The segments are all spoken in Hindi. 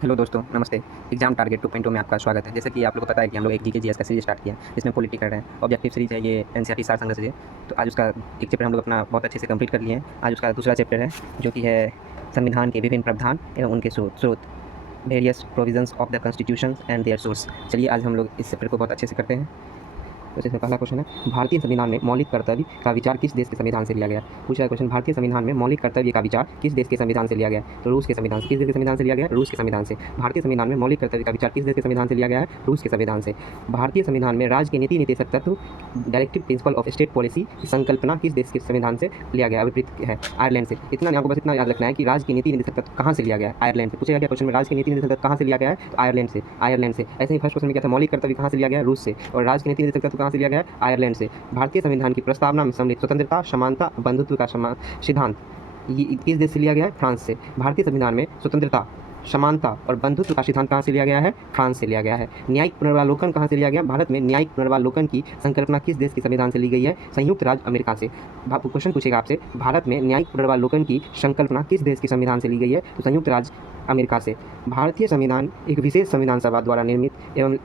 हेलो दोस्तों, नमस्ते। एग्जाम टारगेट 2.0 में आपका स्वागत है। जैसे कि आप लोगों को पता है कि हम लोग एक जीके जीएस का सीरीज स्टार्ट किया है, जिसमें पॉलिटी कर रहे हैं। ऑब्जेक्टिव सीरीज है, ये एनसीईआरटी सार संग्रह सीरीज है। तो आज उसका एक चैप्टर हम लोग अपना बहुत अच्छे से कंप्लीट कर लिए हैं। आज उसका दूसरा चैप्टर है, जो कि है संविधान के विभिन्न प्रावधान एवं उनके स्रोत, various provisions of the constitution and their source. चलिए आज हम लोग इस चैप्टर को बहुत अच्छे से करते हैं। तो इसमें पहला क्वेश्चन है, भारतीय संविधान में मौलिक कर्तव्य का विचार किस देश के संविधान से लिया गया? पूछा है क्वेश्चन, भारतीय संविधान में मौलिक कर्तव्य का विचार किस देश के संविधान से लिया गया? तो रूस के संविधान से। किस देश के संविधान से लिया गया? रूस के संविधान से। भारतीय संविधान में मौलिक कर्तव्य का विचार किस देश के संविधान से लिया गया है? रूस के संविधान से। भारतीय संविधान में राज्य के नीति निर्देशक तत्व, directive principle of state policy की संकल्पना किस देश के संविधान से लिया गया? अभिप्रेत है आयरलैंड से। इतना आपको बस इतना याद रखना है कि राज्य की नीति निर्देशक तत्व कहाँ से लिया गया है? आयरलैंड से। पूछा गया क्वेश्चन में राज्य की नीति निर्देशक तत्व कहाँ से लिया गया है? तो आयरलैंड से। आयरलैंड से। ऐसे ही फर्स्ट क्वेश्चन में क्या था? मौलिक कर्तव्य कहाँ से लिया गया है? रूस से। और राज्य की नीति निर्देशक तत्व कहाँ से लिया गया है? आयरलैंड से। भारतीय संविधान की प्रस्तावना में सम्मिलित स्वतंत्रता, समानता, बंधुत्व का सिद्धांत ये किस देश से लिया गया है? फ्रांस से। भारतीय संविधान में स्वतंत्रता, समानता और बंधुत्व का सिद्धांत कहाँ से लिया गया है? फ्रांस से लिया गया है। न्यायिक पुनर्वालोकन कहाँ से लिया गया? भारत में न्यायिक पुनर्वालोकन की संकल्पना किस देश के संविधान से ली गई है? संयुक्त राज्य अमेरिका से। क्वेश्चन पूछेगा आपसे, भारत में न्यायिक पुनर्वालोकन की संकल्पना किस देश के संविधान से ली गई है? तो संयुक्त राज्य अमेरिका से। भारतीय संविधान एक विशेष संविधान सभा द्वारा निर्मित एवं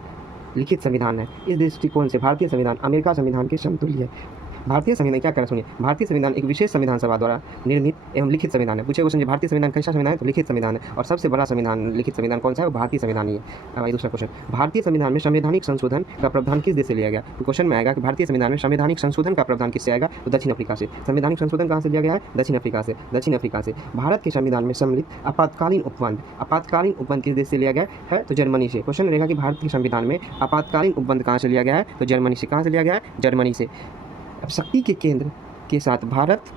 लिखित संविधान है। इस दृष्टिकोण से भारतीय संविधान अमेरिका संविधान के समतुल्य है। भारतीय संविधान क्या करें सुनिए, भारतीय संविधान एक विशेष संविधान सभा द्वारा निर्मित एवं लिखित संविधान है। पूछे क्वेश्चन, भारतीय संविधान कैसा संविधान है? तो लिखित संविधान है। और सबसे बड़ा संविधान लिखित संविधान कौन सा है? वो भारतीय संविधान ही है। अब दूसरा क्वेश्चन, भारतीय संविधान में संवैधानिक संशोधन का प्रावधान किस देश से लिया गया? तो क्वेश्चन में आएगा कि भारतीय संविधान में संवैधानिक संशोधन का प्रावधान किससे आएगा? तो दक्षिण अफ्रीका से। संवैधानिक संशोधन कहाँ से लिया गया है? दक्षिण अफ्रीका से। दक्षिण अफ्रीका से। भारत के संविधान में सम्मिलित आपातकालीन उपबंध किस देश से लिया गया है? तो जर्मनी से। क्वेश्चन रहेगा कि भारत के संविधान में आपातकालीन उपबंध कहाँ से लिया गया है? तो जर्मनी से। कहाँ से लिया गया है? जर्मनी से। अब शक्ति के केंद्र के साथ भारत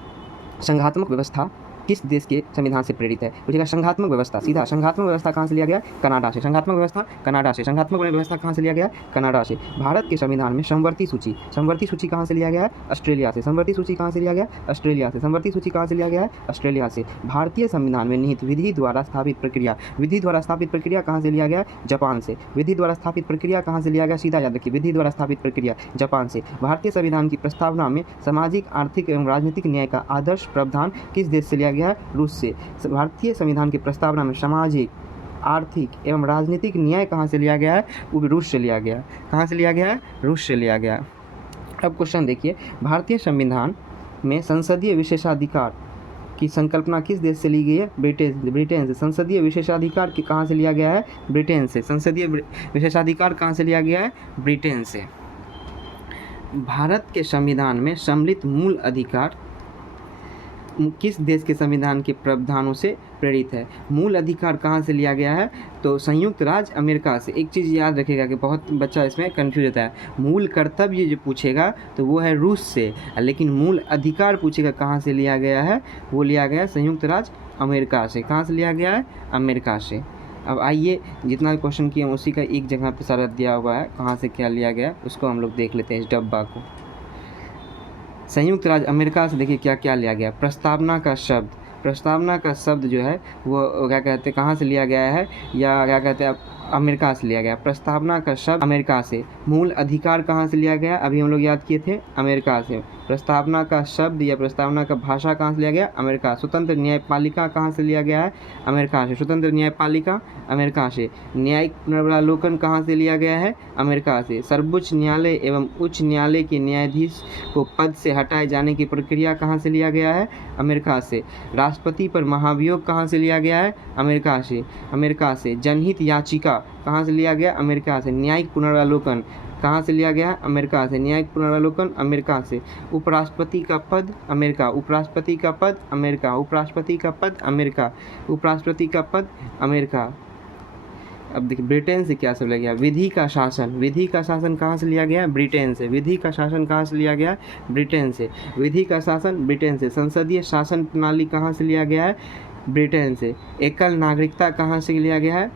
संघात्मक व्यवस्था किस देश के संविधान से प्रेरित है? पूछेगा संघात्मक व्यवस्था, सीधा संघात्मक व्यवस्था कहाँ से लिया गया? कनाडा से। संघात्मक व्यवस्था कनाडा से। संघात्मक व्यवस्था कहाँ से लिया गया? कनाडा से। भारत के संविधान में समवर्ती सूची कहाँ से लिया गया है? ऑस्ट्रेलिया से। समवर्ती सूची कहाँ से लिया गया? ऑस्ट्रेलिया से। समवर्ती सूची कहाँ से लिया गया है? ऑस्ट्रेलिया से। भारतीय संविधान में निहित विधि द्वारा स्थापित प्रक्रिया कहाँ से लिया गया? जापान से। विधि द्वारा स्थापित प्रक्रिया कहाँ से लिया गया? सीधा याद रखिए, विधि द्वारा स्थापित प्रक्रिया जापान से। भारतीय संविधान की प्रस्तावना में सामाजिक, आर्थिक एवं राजनीतिक न्याय का आदर्श प्रावधान किस देश से लिया गया है? रूस से। भारतीय संविधान की प्रस्तावना में सामाजिक, आर्थिक एवं राजनीतिक न्याय कहाँ से लिया गया है? वो भी रूस से लिया गया। कहाँ से लिया गया है? रूस से लिया गया। अब क्वेश्चन देखिए, भारतीय संविधान में संसदीय विशेषाधिकार की संकल्पना किस देश से ली गई है? ब्रिटेन से। संसदीय विशेषाधिकार की कहाँ से लिया गया है? ब्रिटेन से। संसदीय विशेषाधिकार कहाँ से लिया गया है? ब्रिटेन से। भारत के संविधान में सम्मिलित मूल अधिकार किस देश के संविधान के प्रावधानों से प्रेरित है? मूल अधिकार कहाँ से लिया गया है? तो संयुक्त राज्य अमेरिका से। एक चीज़ याद रखिएगा कि बहुत बच्चा इसमें कंफ्यूज होता है, मूल कर्तव्य जो पूछेगा तो वो है रूस से, लेकिन मूल अधिकार पूछेगा कहाँ से लिया गया है? वो लिया गया है संयुक्त राज्य अमेरिका से। कहाँ से लिया गया है? अमेरिका से। अब आइए, जितना क्वेश्चन किया उसी का एक जगह पर सारा दिया हुआ है, कहाँ से क्या लिया गया उसको हम लोग देख लेते हैं, इस डब्बा को। संयुक्त राज्य अमेरिका से देखिए क्या क्या लिया गया। प्रस्तावना का शब्द जो है वो क्या कहते हैं, कहाँ से लिया गया है, या क्या कहते हैं, अमेरिका से लिया गया। प्रस्तावना का शब्द अमेरिका से। मूल अधिकार कहाँ से लिया गया? अभी हम लोग याद किए थे, अमेरिका से। प्रस्तावना का शब्द या प्रस्तावना का भाषा कहाँ से लिया गया? अमेरिका। स्वतंत्र न्यायपालिका कहाँ से लिया गया है? अमेरिका से। स्वतंत्र न्यायपालिका अमेरिका से। न्यायिक पुनर्वालोकन कहाँ से लिया गया है? अमेरिका से। सर्वोच्च न्यायालय एवं उच्च न्यायालय के न्यायाधीश को पद से हटाए जाने की प्रक्रिया कहाँ से लिया गया है? अमेरिका से। राष्ट्रपति पर महाभियोग कहाँ से लिया गया है? अमेरिका से। जनहित याचिका कहाँ से लिया गया? अमेरिका से। न्यायिक पुनर्वालोकन कहाँ से लिया गया? अमेरिका से। न्यायिक पुनर्वालोकन अमेरिका से। उपराष्ट्रपति का पद अमेरिका। उपराष्ट्रपति का पद अमेरिका। अब देखिए ब्रिटेन से क्या सब लिया गया? विधि का शासन कहाँ से लिया गया? ब्रिटेन से। विधि का शासन कहाँ से लिया गया? ब्रिटेन से। विधि का शासन ब्रिटेन से। संसदीय शासन प्रणाली कहाँ से लिया गया है? ब्रिटेन से। एकल नागरिकता कहाँ से लिया गया है?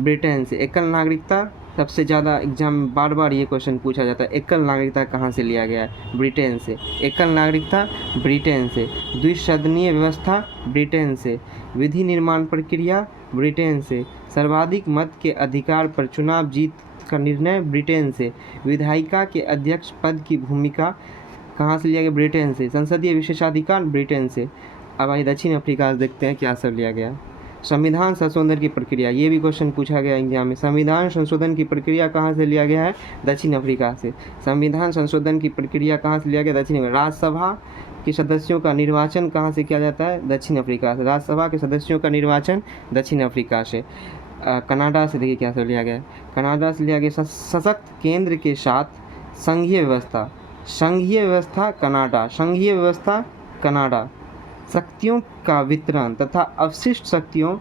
ब्रिटेन से। एकल नागरिकता सबसे ज़्यादा एग्जाम में बार ये क्वेश्चन पूछा जाता है, एकल नागरिकता कहाँ से लिया गया है? ब्रिटेन से। एकल नागरिकता ब्रिटेन से। द्विसदनीय व्यवस्था ब्रिटेन से। विधि निर्माण प्रक्रिया ब्रिटेन से। सर्वाधिक मत के अधिकार पर चुनाव जीत का निर्णय ब्रिटेन से। विधायिका के अध्यक्ष पद की भूमिका कहाँ से लिया गया? ब्रिटेन से। संसदीय विशेषाधिकार ब्रिटेन से। अब आइए दक्षिण अफ्रीका देखते हैं क्या सब लिया गया। संविधान संशोधन की प्रक्रिया, ये भी क्वेश्चन पूछा गया एग्जाम में। संविधान संशोधन की प्रक्रिया कहाँ से लिया गया है? दक्षिण अफ्रीका से। संविधान संशोधन की प्रक्रिया कहाँ से लिया गया? दक्षिण अफ्रीका। राज्यसभा के सदस्यों का निर्वाचन कहाँ से किया जाता है? दक्षिण अफ्रीका से। राज्यसभा के सदस्यों का निर्वाचन दक्षिण अफ्रीका से। कनाडा से देखिए क्या से लिया गया है? कनाडा से लिया गया सशक्त केंद्र के साथ संघीय व्यवस्था। संघीय व्यवस्था कनाडा। संघीय व्यवस्था कनाडा। शक्तियों का वितरण तथा अवशिष्ट शक्तियों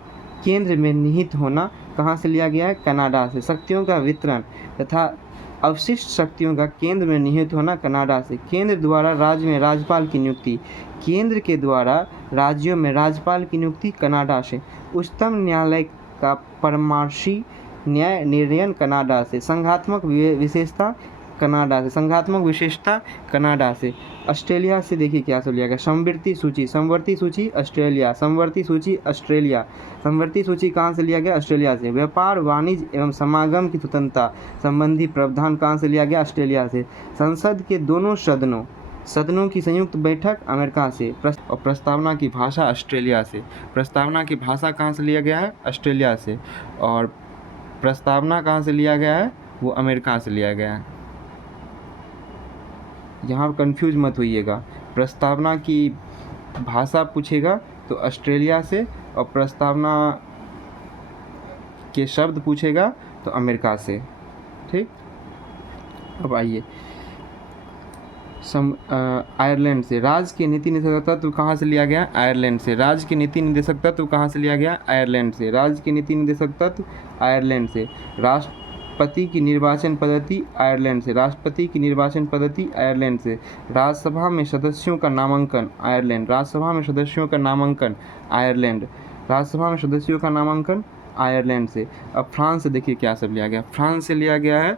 केंद्र में निहित होना कहाँ से लिया गया है? कनाडा से। शक्तियों का वितरण तथा अवशिष्ट शक्तियों का केंद्र में निहित होना कनाडा से। केंद्र द्वारा राज्य में राज्यपाल की नियुक्ति। केंद्र के द्वारा राज्यों में राज्यपाल की नियुक्ति कनाडा से। उच्चतम न्यायालय का परामर्शी न्याय निर्णयन कनाडा से। संघात्मक विशेषता कनाडा से। संघात्मक विशेषता कनाडा से। ऑस्ट्रेलिया से देखिए क्या से लिया गया? समवर्ती सूची। समवर्ती सूची ऑस्ट्रेलिया। समवर्ती सूची ऑस्ट्रेलिया। समवर्ती सूची कहाँ से लिया गया? ऑस्ट्रेलिया से। व्यापार वाणिज्य एवं समागम की स्वतंत्रता संबंधी प्रावधान कहाँ से लिया गया? ऑस्ट्रेलिया से। संसद के दोनों सदनों की संयुक्त बैठक अमेरिका से। और प्रस्तावना की भाषा ऑस्ट्रेलिया से। प्रस्तावना की भाषा कहाँ से लिया गया है? ऑस्ट्रेलिया से। और प्रस्तावना कहाँ से लिया गया है? वो अमेरिका से लिया गया है। यहाँ कंफ्यूज मत होइएगा। प्रस्तावना की भाषा पूछेगा तो ऑस्ट्रेलिया से, और प्रस्तावना के शब्द पूछेगा तो अमेरिका से। ठीक, अब आइए आयरलैंड से। राज्य के नीति निदेशक तत्व कहाँ से लिया गया? आयरलैंड से। राज्य के नीति निदेशक तत्व कहाँ से लिया गया? आयरलैंड से। राज्य के नीति निदेशक तत्व आयरलैंड से। राष्ट्रपति की निर्वाचन पद्धति आयरलैंड से। राष्ट्रपति की निर्वाचन पद्धति आयरलैंड से। राज्यसभा में सदस्यों का नामांकन आयरलैंड। राज्यसभा में सदस्यों का नामांकन आयरलैंड। राज्यसभा में सदस्यों का नामांकन आयरलैंड से। अब फ्रांस से देखिए क्या सब लिया गया? फ्रांस से लिया गया है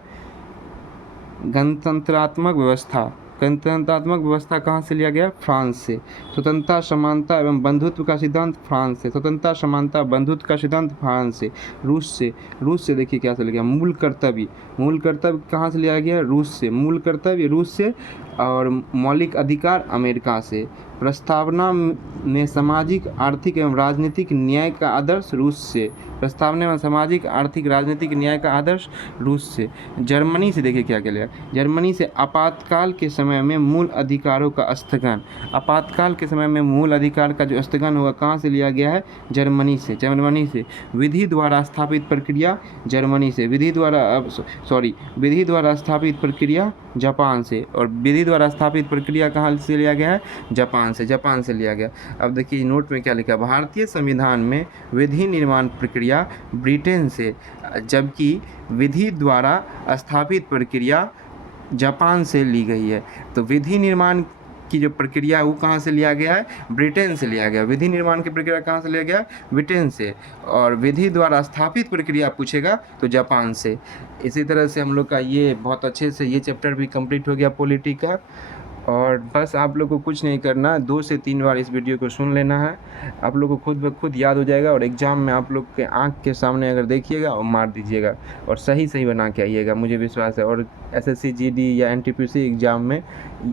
गणतंत्रात्मक व्यवस्था। गणतंत्रात्मक व्यवस्था कहाँ से लिया गया? फ्रांस से। स्वतंत्रता, समानता एवं बंधुत्व का सिद्धांत फ्रांस से। स्वतंत्रता, समानता, बंधुत्व का सिद्धांत फ्रांस से। रूस से। रूस से देखिए क्या से लिया गया? मूल कर्तव्य। मूल कर्तव्य कहाँ से लिया गया? रूस से। मूल कर्तव्य रूस से। और मौलिक अधिकार अमेरिका से। प्रस्तावना में सामाजिक, आर्थिक एवं राजनीतिक न्याय का आदर्श रूस से। प्रस्तावना में सामाजिक, आर्थिक, राजनीतिक न्याय का आदर्श रूस से। जर्मनी से देखिए क्या क्या लिया? जर्मनी से आपातकाल के समय में मूल अधिकारों का स्थगन। आपातकाल के समय में मूल अधिकार का जो स्थगन होगा कहाँ से लिया गया है? जर्मनी से। जर्मनी से। विधि द्वारा स्थापित प्रक्रिया जर्मनी से। विधि द्वारा स्थापित प्रक्रिया जापान से। और विधि द्वारा स्थापित प्रक्रिया कहाँ से लिया गया है? जापान से। जापान से लिया गया। अब देखिए नोट में क्या लिखा? भारतीय संविधान में विधि निर्माण प्रक्रिया ब्रिटेन से, जबकि विधि द्वारा स्थापित प्रक्रिया जापान से ली गई है। तो विधि निर्माण की जो प्रक्रिया है वो कहाँ से लिया गया है? ब्रिटेन से लिया गया। विधि निर्माण की प्रक्रिया कहाँ से लिया गया? ब्रिटेन से। और विधि द्वारा स्थापित प्रक्रिया पूछेगा तो जापान से। इसी तरह से हम लोग का ये बहुत अच्छे से ये चैप्टर भी कंप्लीट हो गया पॉलिटी का। और बस आप लोग को कुछ नहीं करना, 2 से 3 बार इस वीडियो को सुन लेना है। आप लोग को खुद ब खुद याद हो जाएगा और एग्ज़ाम में आप लोग के आँख के सामने अगर देखिएगा और मार दीजिएगा और सही बना के आइएगा, मुझे विश्वास है। और एसएससी जीडी या एनटीपीसी एग्ज़ाम में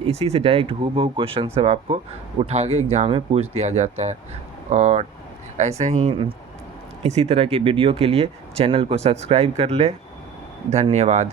इसी से डायरेक्ट हूबहू क्वेश्चन सब आपको उठा के एग्ज़ाम में पूछ दिया जाता है। और ऐसे ही इसी तरह के वीडियो के लिए चैनल को सब्सक्राइब कर ले। धन्यवाद।